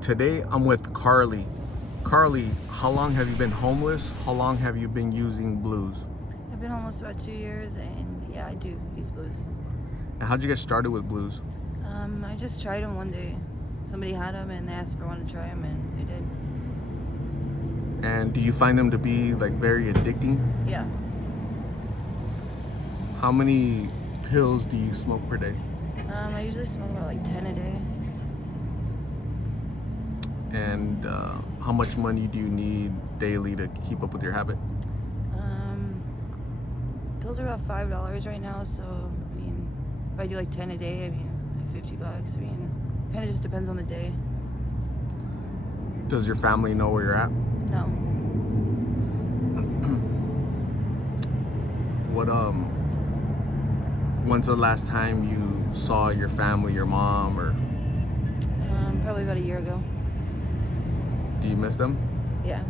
Today I'm with Karli. Karli, how long have you been homeless? How long have you been using blues? I've been almost about 2 years, and yeah, I do use blues. And how'd you get started with blues? I just tried them one day. Somebody had them, and they asked if I wanted to try them, and I did. And do you find them to be like very addicting? Yeah. How many pills do you smoke per day? I usually smoke about like 10 a day. And how much money do you need daily to keep up with your habit? Pills are about $5 right now, so I mean, if I do like 10 a day, I mean, like $50. I mean, kind of just depends on the day. Does your family know where you're at? No. When's the last time you saw your family, your mom, or Probably about a year ago. do you miss them? Yeah.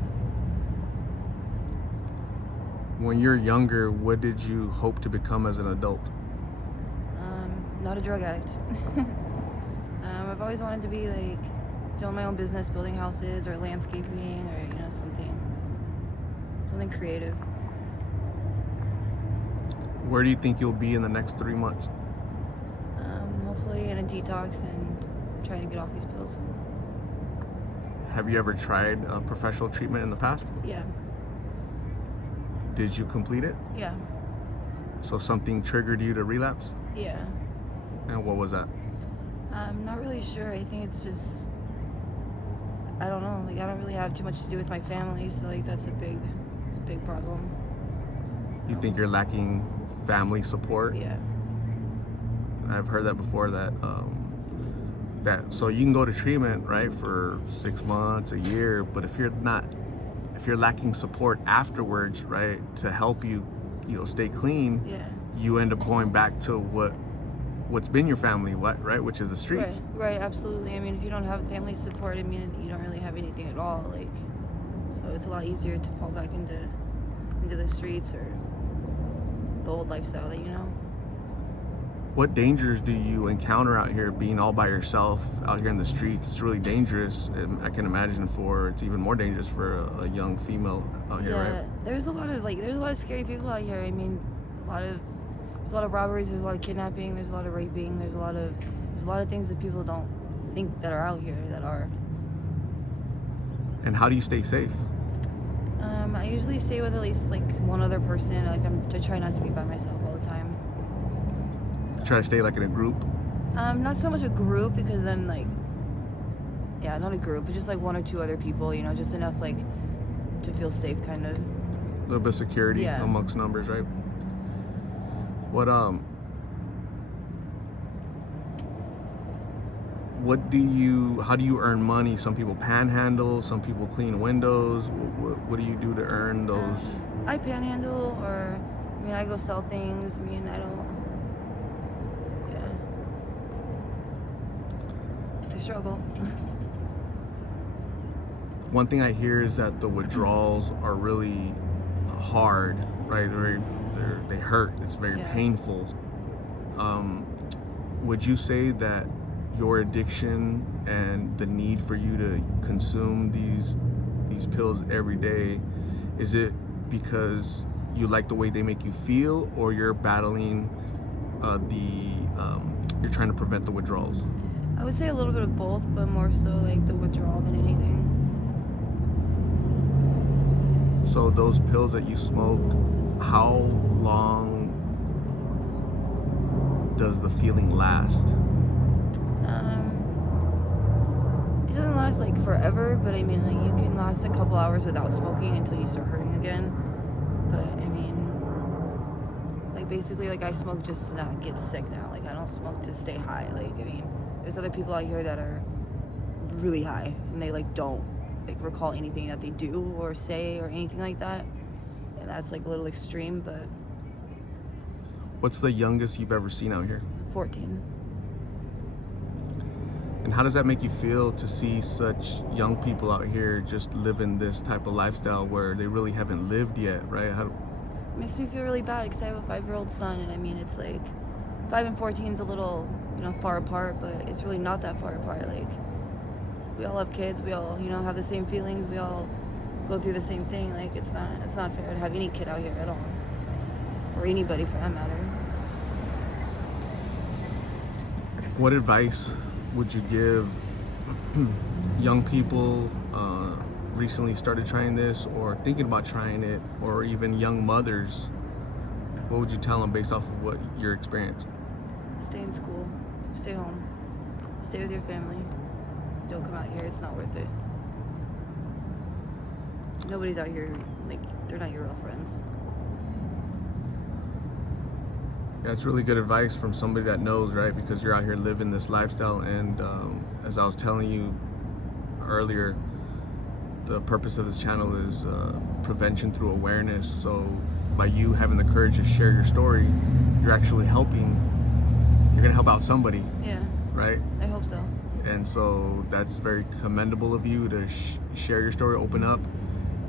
When you're younger, what did you hope to become as an adult? Not a drug addict. I've always wanted to be like doing my own business, building houses or landscaping or something creative. Where do you think you'll be in the next 3 months? Hopefully in a detox and trying to get off these pills. Have you ever tried professional treatment in the past? Yeah. Did you complete it? Yeah. So something triggered you to relapse? Yeah. And what was that? I'm not really sure. I think it's just, I don't know. Like I don't really have too much to do with my family, so like it's a big problem. You think you're lacking family support? Yeah. I've heard that before, that so you can go to treatment, right, for 6 months, a year, but if you're lacking support afterwards, right, to help you stay clean, Yeah. you end up going back to what's been your family, right, which is the streets. Right, absolutely. I mean, if you don't have family support, I mean, you don't really have anything at all. Like, so it's a lot easier to fall back into the streets or the old lifestyle that you know. What dangers do you encounter out here being all by yourself out here in the streets? It's really dangerous. I can imagine it's even more dangerous for a young female out here, Yeah, right? there's a lot of scary people out here. I mean, there's a lot of robberies, there's a lot of kidnapping, there's a lot of raping, there's a lot of things that people don't think that are out here that are. And how do you stay safe? I usually stay with at least like one other person. Like I try not to be by myself all the time. Try to stay like in a group? Not so much a group, because then like, yeah, not a group, but just like one or two other people, just enough like to feel safe, kind of. A little bit of security, Yeah. Amongst numbers, right? How do you earn money? Some people panhandle, some people clean windows. What do you do to earn those? I panhandle, or I mean, I go sell things. I mean, I don't. Yeah. I struggle. One thing I hear is that the withdrawals are really hard, right? They hurt. It's very Yeah. painful. Would you say that your addiction and the need for you to consume these pills every day, is it because you like the way they make you feel, or you're battling you're trying to prevent the withdrawals? I would say a little bit of both, but more so like the withdrawal than anything. So those pills that you smoke, how long does the feeling last? It doesn't last like forever, but I mean, like you can last a couple hours without smoking until you start hurting again. But I mean, like basically, like I smoke just to not get sick now. Like I don't smoke to stay high. Like I mean, there's other people out here that are really high and they like don't like recall anything that they do or say or anything like that, and that's like a little extreme. But What's the youngest you've ever seen out here? 14. And how does that make you feel to see such young people out here just living this type of lifestyle where they really haven't lived yet, right? It makes me feel really bad because I have a 5-year-old son, and I mean, it's like 5 and 14 is a little, far apart, but it's really not that far apart. Like, we all have kids. We all, you know, have the same feelings. We all go through the same thing. Like, it's not fair to have any kid out here at all, or anybody for that matter. What advice would you give young people recently started trying this or thinking about trying it, or even young mothers? What would you tell them based off of what your experience? Stay in school. Stay home. Stay with your family. Don't come out here. It's not worth it. Nobody's out here, like, they're not your real friends. Yeah, it's really good advice from somebody that knows, right? Because you're out here living this lifestyle, and as I was telling you earlier, the purpose of this channel is prevention through awareness. So by you having the courage to share your story, you're actually helping. You're gonna help out somebody. Yeah. Right? I hope so. And so that's very commendable of you to share your story, open up,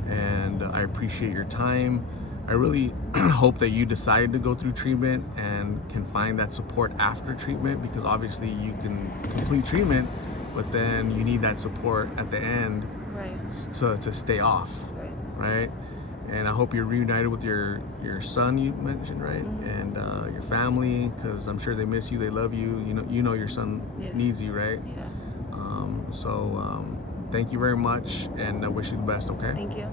and I appreciate your time. I really hope that you decide to go through treatment and can find that support after treatment, because obviously you can complete treatment, but then you need that support at the end, right, to stay off, right? And I hope you're reunited with your son, you mentioned, right? Mm-hmm. And your family, because I'm sure they miss you, they love you. You know your son needs you, right? Yeah. So thank you very much, and I wish you the best. Okay. Thank you.